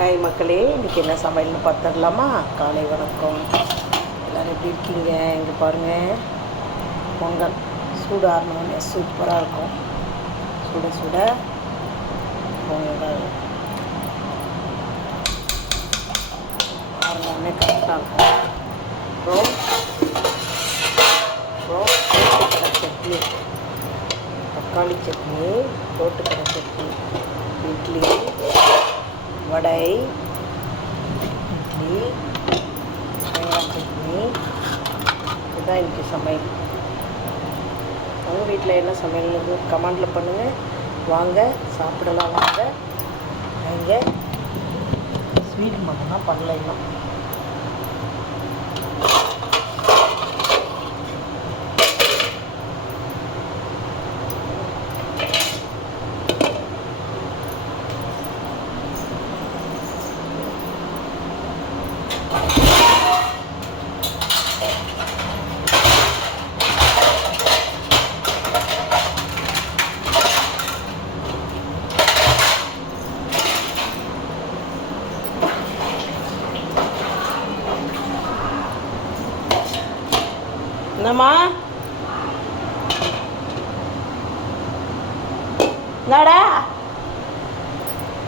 Hi மக்களே, இன்றைக்கி என்ன சமையல்னு பார்த்துடலாமா? காலை வணக்கம். எல்லோரும் எப்படி இருக்கீங்க? இங்கே பாருங்கள், பொங்கல் சூடு ஆறணுன்னே சூப்பராக இருக்கும். சுட சுட பொங்கல் ஆறணுன்னே கரெக்டாக இருக்கும். அப்புறம் தோட்டுக்கடை சட்னி, தக்காளி சட்னி, தோட்டுக்கடை சட்னி, இட்லி, வடை, இட்லி, தேங்காய் சட்னி. இதுதான் இன்றைக்கி சமையல். உங்கள் வீட்டில் என்ன சமையல்னு கமெண்டில் பண்ணுங்கள். வாங்க சாப்பிடலாம். வாங்க. இங்கே ஸ்வீட் மட்டும்தான் பண்ணல இன்னும். என்னம்மா? என்னடா?